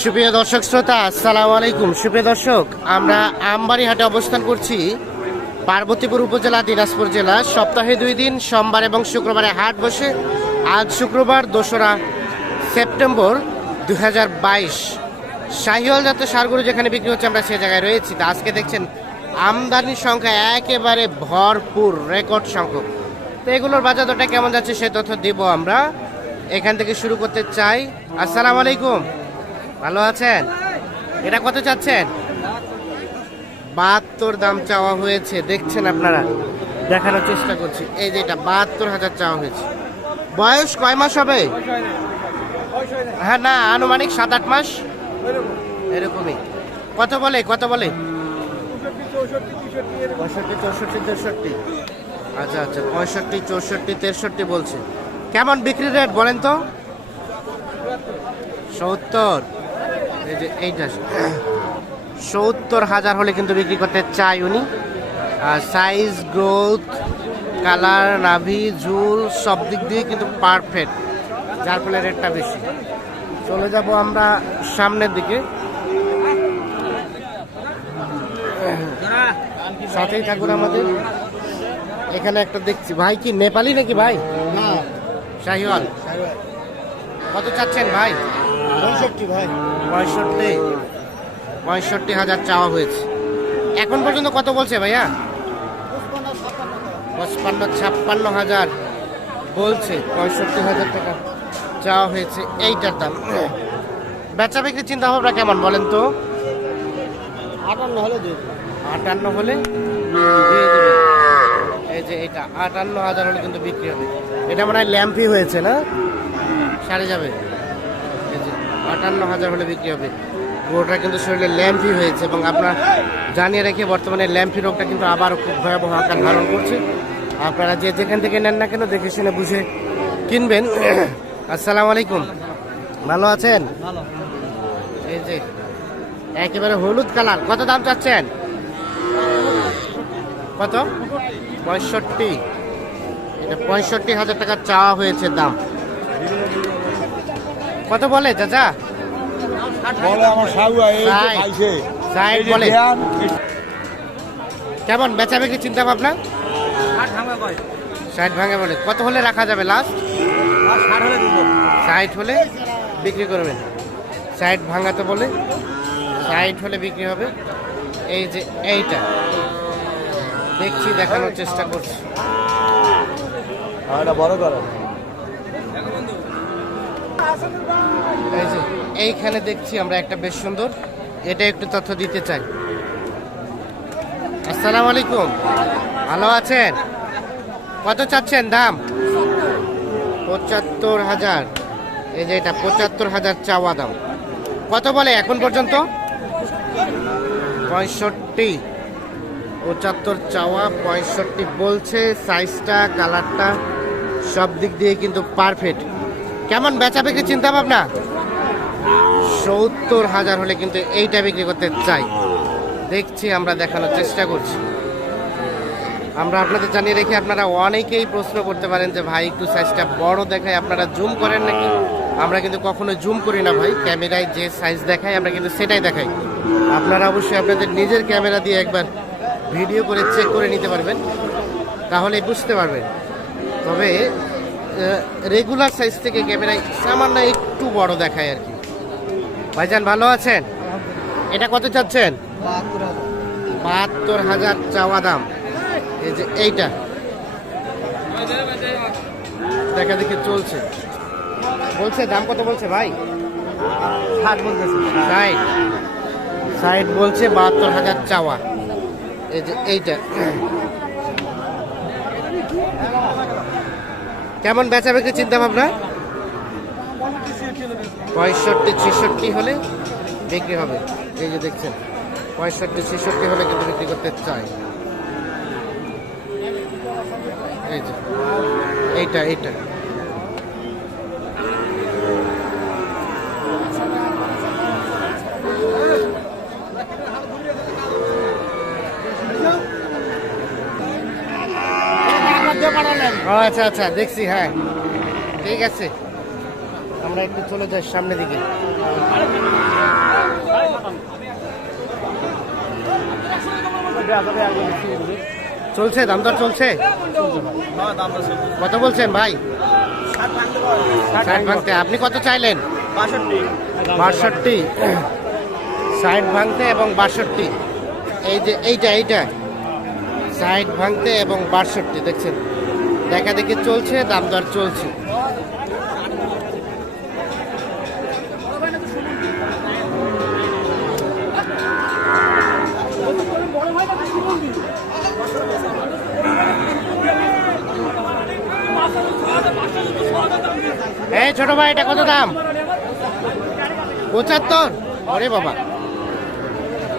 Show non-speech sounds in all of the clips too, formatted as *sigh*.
সুপ্রিয় দর্শক শ্রোতা, আসসালামু আলাইকুম। সুপ্রিয় দর্শক, আমরা আমবাড়ি হাটে অবস্থান করছি। পার্বতীপুর উপজেলা, দিনাজপুর জেলা। সপ্তাহে দুই দিন, সোমবার এবং শুক্রবারে হাট বসে। আজ শুক্রবার, দোসরা সেপ্টেম্বর দুই হাজার বাইশ। শাহিওয়াল জাতীয় সারগুলো যেখানে বিক্রি হচ্ছে, আমরা সে জায়গায় রয়েছি। তা আজকে দেখছেন, আমদানির সংখ্যা একেবারে ভরপুর, রেকর্ড সংখ্যক। তো এগুলোর বাজার দরটা কেমন যাচ্ছে, সে তথ্য দিব আমরা। এখান থেকে শুরু করতে চাই। আসসালামু আলাইকুম। ভালো আছেন? এটা কত চাচ্ছেন? বাহাত্তর দাম চাওয়া হয়েছে, দেখছেন আপনারা? দেখানোর চেষ্টা করছি। এই যে এটা, বাহাত্তর হাজার চাওয়া হয়েছে। বয়স কয় মাস হবে? হ্যাঁ না, আনুমানিক সাত আট মাস। এরকমই। কত বলে কত বলে? পঁয়ষট্টি, চৌষট্টি, তেষট্টি। আচ্ছা আচ্ছা পঁয়ষট্টি, চৌষট্টি, তেষট্টি বলছে। কেমন বিক্রি রেট বলেন তো? সত্তর। এই যে এইটা সত্তর হাজার হলে কিন্তু বিক্রি করতে চাই উনি। আর সাইজ গ্রোথ কালার নাভি ঝুল সব দিক দিয়ে কিন্তু পারফেক্ট যার ফলে রেটটা বেশি। চলে যাব আমরা সামনের দিকে। সাথেই থাকুন আমাদের। এখানে একটা দেখছি। ভাই কি নেপালি নাকি ভাই? শাহিওয়াল। কত চাচ্ছেন ভাই? পঁয়ষট্টি ভাই। পঁয়ষট্টি। পঁয়ষট্টি হাজার চাওয়া হয়েছে। এখন পর্যন্ত কত বলছে ভাইয়া? পঁচপান্ন ছাপ্পান্ন হাজার বলছে পঁয়ষট্টি হাজার টাকা চাওয়া হয়েছে এইটার দাম। বেচা বিক্রির চিন্তা ভাবনা কেমন বলেন তো? আটান্ন হলে আটান্ন হলে এই যে এটা আটান্ন হাজার হলে কিন্তু বিক্রি হবে। এটা মনে হয় ল্যাম্পি হয়েছে না? সারে যাবে। আটান্ন হাজার হলে বিক্রি হবে। গরুটা কিন্তু শরীরে ল্যাম্পি হয়েছে এবং আপনার জানিয়ে রেখে বর্তমানে ল্যাম্পি রোগটা কিন্তু আবারও খুব ভয়াবহ আকার ধারণ করছে। আপনারা যে যেখান থেকে নেন না কেন দেখে শুনে বুঝে কিনবেন। *clears throat* আসসালামু আলাইকুম। ভালো আছেন? এই যে একেবারে হলুদ কালার। কত দাম চাচ্ছেন? কত? পঁয়ষট্টি। এটা পঁয়ষট্টি হাজার টাকা চাওয়া হয়েছে দাম। কত বলে চাচা? বলে আমার এই যে খাইছে ষাট বলে। কেমন বেচা বিক্রি চিন্তা ভাবনা ষাট ভাঙা বলে। কত হলে রাখা যাবে লাস্ট আর ষাট হলে বিক্রি করবেন। ষাট ভাঙাতে বলে। ষাট হলে বিক্রি হবে। এই যে এইটা। দেখছি দেখানোর চেষ্টা করছি। বড় করো। এই যে, এইখানে দেখছি আমরা একটা বেশ সুন্দর। এটা একটু তথ্য দিতে চাই। আসসালামু আলাইকুম। ভালো আছেন? কত চাচ্ছেন দাম? পঁচাত্তর হাজার। এই যে এটা, পঁচাত্তর হাজার চাওয়া দাম। কত বলে এখন পর্যন্ত? পঁয়ষট্টি। পঁচাত্তর চাওয়া, পঁয়ষট্টি বলছে। সাইজটা, কালারটা সব দিক দিয়ে কিন্তু পারফেক্ট কেমন বেচা বিক্রি চিন্তা ভাবনা সত্তর হাজার হলে কিন্তু এইটা বিক্রি করতে চাই। দেখছি, আমরা দেখানোর চেষ্টা করছি। আমরা আপনাদের জানিয়ে রেখে, আপনারা অনেকেই প্রশ্ন করতে পারেন যে, ভাই, একটু সাইজটা বড় দেখায় আপনারা জুম করেন নাকি? আমরা কিন্তু কখনো জুম করি না, ভাই। ক্যামেরায় যে সাইজ দেখাই, আমরা কিন্তু সেটাই দেখাই। আপনারা অবশ্যই আপনাদের নিজের ক্যামেরা দিয়ে একবার ভিডিও করে চেক করে নিতে পারবেন। তাহলে বুঝতে পারবেন। তবে রেগুলার সাইজ থেকে ক্যামেরায় সামান্য একটু বড় দেখায় আর কি। ভাইজান ভালো আছেন? এটা কত চাচ্ছেন? বাহাত্তর হাজার চাওয়া দাম। এই যে এইটা। দেখা দেখি চলছে। বলছে দাম কত বলছে ভাই? ষাট বলতেছে। ষাট। ষাট বলছে বাহাত্তর হাজার চাওয়া। এই যে এইটা। কেমন বেচা বিক্রি চিন্তা ভাবনা পঁয়ষট্টি, ছেষট্টি হলে বিক্রি হবে। এই যে দেখছেন, পঁয়ষট্টি, ছেষট্টি হলে কিন্তু বিক্রি করতে চাই এই এইটা এইটা। আচ্ছা আচ্ছা দেখছি হ্যাঁ। ঠিক আছে। আমরা একটু চলে যাই সামনের দিকে। চলছে? দাম দর চলছে? কত বলছেন ভাই? ষাট ভাঙতে। আপনি কত চাইলেন? বাষট্টি। ষাট ভাঙতে এবং বাষট্টি। এই যে এইটা এইটা। ষাট ভাঙতে এবং বাষট্টি, দেখছেন? দেখা দেখি চলছে দাম দর চলছে। এই ছোট ভাই, এটা কত দাম? পঁচাত্তর? ওরে বাবা।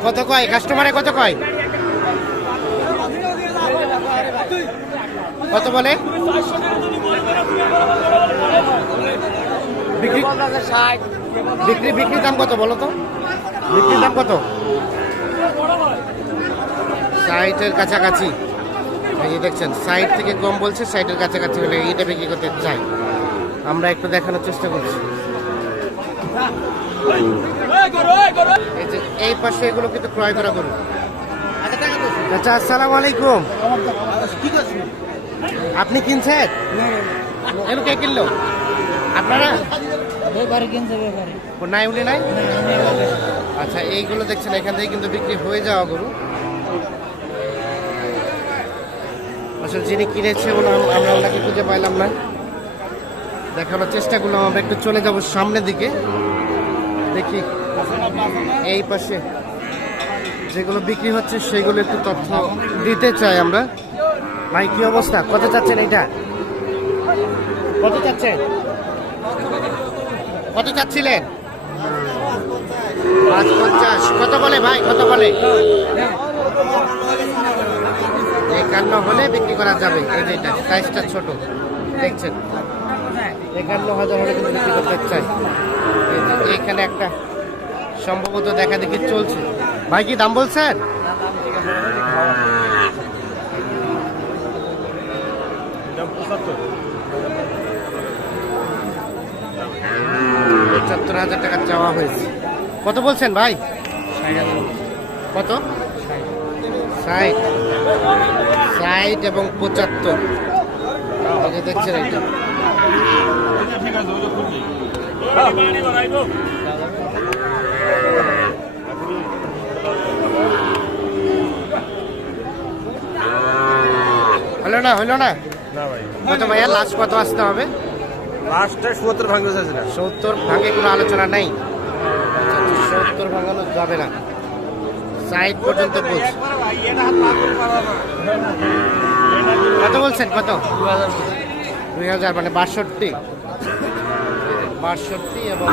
কত কয়? কাস্টমারে কত কয়? কত বলে? বিক্রি বিক্রি বিক্রি দাম কত বলো তো? বিক্রির দাম কত? সাইটের কাছাকাছি। এই যে দেখছেন সাইড থেকে কম বলছে সাইটের কাছাকাছি হলে এইটা বিক্রি করতে চাই। আমরা একটু দেখানোর চেষ্টা করছি। এই যে এই পাশে এগুলো কিন্তু ক্রয় করা করুন আচ্ছা আসসালামু আলাইকুম। আপনি কিনছেন? এগুলো কে কিনলো? আপনারা? ব্যাপারে কিনছে ব্যাপারে। ও নাই উনি নাই? আচ্ছা এইগুলো দেখছেন এখান থেকে কিন্তু বিক্রি হয়ে যাওয়া গরু। আসলে যিনি কিনেছে আমরা ওনাকে খুঁজে পাইলাম না। দেখানোর চেষ্টা করলাম আমরা একটু চলে যাব সামনের দিকে। দেখি এই পাশে যেগুলো বিক্রি হচ্ছে সেগুলো একটু তথ্য দিতে চাই আমরা। ভাই, কি অবস্থা? কত চাচ্ছেন এটা? কত চাচ্ছেন? কত চাচ্ছিলেন? পাঁচ পঞ্চাশ কত বলে ভাই? কত বলে? একান্ন হলে বিক্রি করা যাবে। এই যে এটা সাইজটা ছোট। দেখছেন? একান্ন হাজার হলে কিন্তু বিক্রি করতে চাই। এখানে একটা সম্ভবত দেখা দেখি চলছে। ভাই, কি দাম বলছেন? পঁচাত্তর হাজার টাকা চাওয়া হয়েছে। কত বলছেন ভাই? কত? ষাট। ষাট। এবং পঁচাত্তর। যে দেখছেন এটা। হলো না হলো না? না ভাই। কত ভাইয়া লাস্ট কত আসতে হবে? লাস্টে সত্তর ভাঙতে চাইছে না। সত্তর ভাগে কোনো আলোচনা নাই। সত্তর ভাঙানো যাবে না। ষাট পর্যন্ত কত বলছেন? কত? দুই হাজার মানে বাষট্টি। বাষট্টি এবং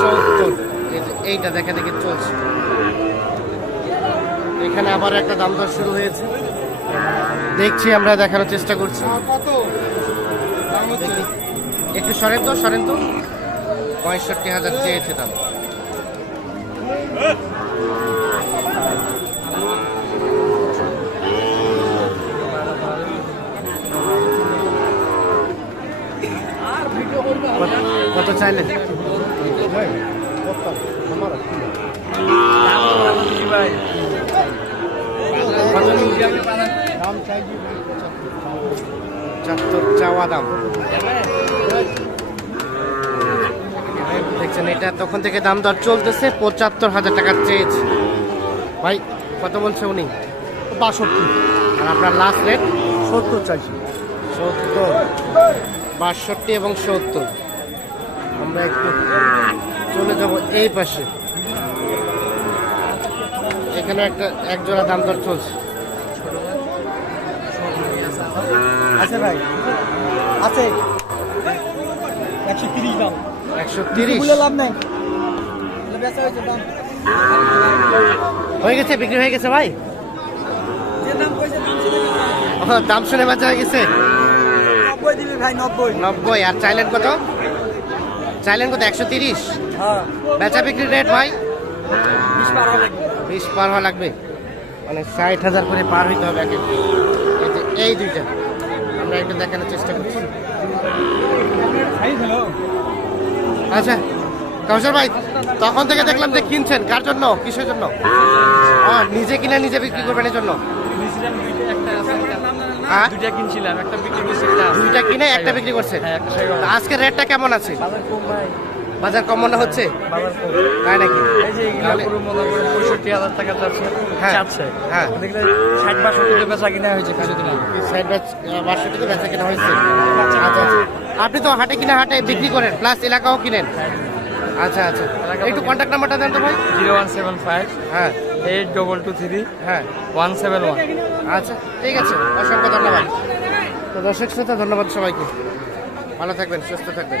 সত্তর। এই এইটা দেখা দেখে চলছে। এখানে আবার একটা দাম দর শুরু হয়েছে। দেখছি আমরা দেখানোর চেষ্টা করছি। একটু সরেন তো সরেন তো। পঁয়ষট্টি হাজার চেয়েছে দাম। কত- কত? চাইলেন কত পঁচাত্তর চাওয়া দাম। দেখছেন এটা তখন থেকে দাম দর চলতেছে পঁচাত্তর হাজার টাকা চেয়েছে। ভাই কত বলছে উনি? বাষট্টি। আর আপনার লাস্ট রেট সত্তর চাইছি সত্তর। বাষট্টি এবং সত্তর। আমরা একটু চলে যাব এই পাশে। এখানে একটা এক জোড়া দাম দর চলছে। আছে ভাই। আছে। একশো তিরিশ দাম। একশো তিরিশ? লাভ নাই। বেচা হয়েছে দাম। হয়ে গেছে? বিক্রি হয়ে গেছে ভাই? দাম শুনে বাঁচা হয়ে গেছে? নব্বই দিবি ভাই নব্বই। নব্বই। আর চাইলেন কত? চাইলেন কত? একশো তিরিশ? হ্যাঁ। বেচা বিক্রি রেট ভাই? বিশ পার হওয়া লাগবে। মানে ষাট হাজার করে পার হইতে হবে এক। এই দুইটা। আমরা একটু দেখানোর চেষ্টা করছি। আচ্ছা কাউসার ভাই তখন থেকে দেখলাম যে কিনছেন। কার জন্য? কিসের জন্য? নিজে কিনে নিজে বিক্রি করবেন এর জন্য? দুইটা, হ্যাঁ দুইটা কিনছিলাম একটা বিক্রি করছি দুইটা কিনে একটা বিক্রি করছেন? হ্যাঁ আজকে রেটটা কেমন আছে? বাজার কম মনে হচ্ছে? তাই নাকি? পঁয়ষট্টি হাজার টাকা চাচ্ছে হ্যাঁ। হ্যাঁ। ষাট বাষট্টি বেচা কিনা হয়েছে কিছুদিন আগে সাইড বাষট্টিতে বেচা কেনা হয়েছে। আচ্ছা। আচ্ছা আপনি তো হাটে কিনা হাটে বিক্রি করেন প্লাস এলাকাও কিনেন। আচ্ছা আচ্ছা। একটু কন্ট্যাক্ট নাম্বারটা দেন তো ভাই। জিরো ওয়ান সেভেন ফাইভ হ্যাঁ। এইট ডবল টু থ্রি হ্যাঁ। One seven one. আচ্ছা ঠিক আছে। অসংখ্য ধন্যবাদ। তো দর্শক শ্রোতা ধন্যবাদ সবাইকে। ভালো থাকবেন সুস্থ থাকবেন।